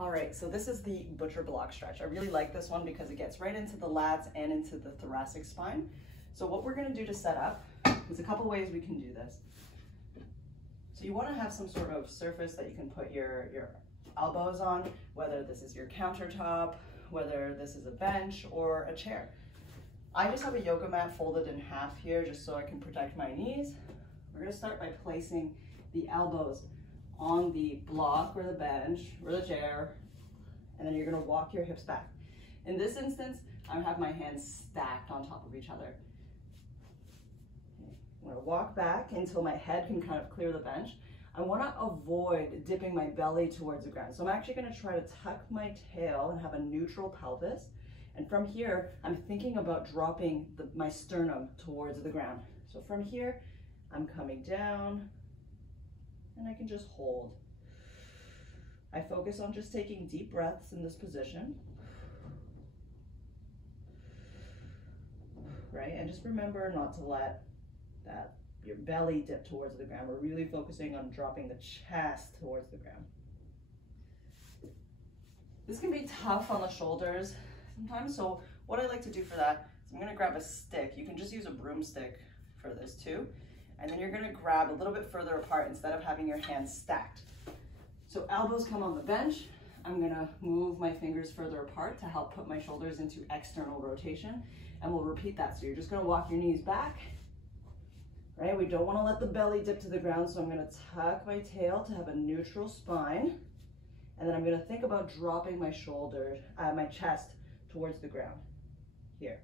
All right, so this is the butcher block stretch. I really like this one because it gets right into the lats and into the thoracic spine. So what we're gonna do to set up, there's a couple ways we can do this. So you wanna have some sort of surface that you can put your elbows on, whether this is your countertop, whether this is a bench or a chair. I just have a yoga mat folded in half here just so I can protect my knees. We're gonna start by placing the elbows on the block or the bench or the chair, and then you're gonna walk your hips back. In this instance, I have my hands stacked on top of each other. Okay. I'm gonna walk back until my head can kind of clear the bench. I wanna avoid dipping my belly towards the ground. So I'm actually gonna try to tuck my tail and have a neutral pelvis. And from here, I'm thinking about dropping my sternum towards the ground. So from here, I'm coming down, and I can just hold. I focus on just taking deep breaths in this position. Right, and just remember not to let your belly dip towards the ground. We're really focusing on dropping the chest towards the ground. This can be tough on the shoulders sometimes, so what I like to do for that is I'm gonna grab a stick. You can just use a broomstick for this too. And then you're gonna grab a little bit further apart instead of having your hands stacked. So elbows come on the bench. I'm gonna move my fingers further apart to help put my shoulders into external rotation, and we'll repeat that. So you're just gonna walk your knees back, right? We don't wanna let the belly dip to the ground, so I'm gonna tuck my tail to have a neutral spine, and then I'm gonna think about dropping my my chest towards the ground, here.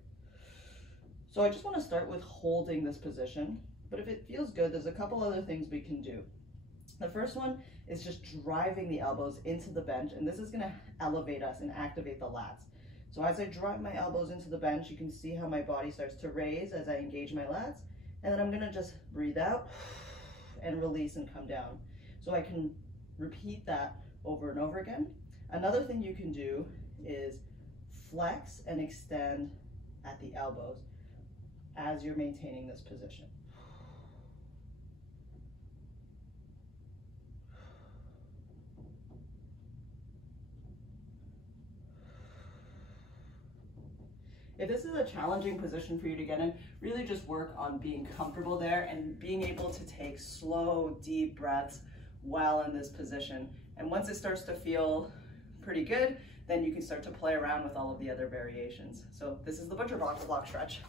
So I just wanna start with holding this position. But if it feels good, there's a couple other things we can do. The first one is just driving the elbows into the bench, and this is gonna elevate us and activate the lats. So as I drive my elbows into the bench, you can see how my body starts to raise as I engage my lats, and then I'm gonna just breathe out and release and come down. So I can repeat that over and over again. Another thing you can do is flex and extend at the elbows as you're maintaining this position. If this is a challenging position for you to get in, really just work on being comfortable there and being able to take slow, deep breaths while in this position. And once it starts to feel pretty good, then you can start to play around with all of the other variations. So this is the butcher block stretch.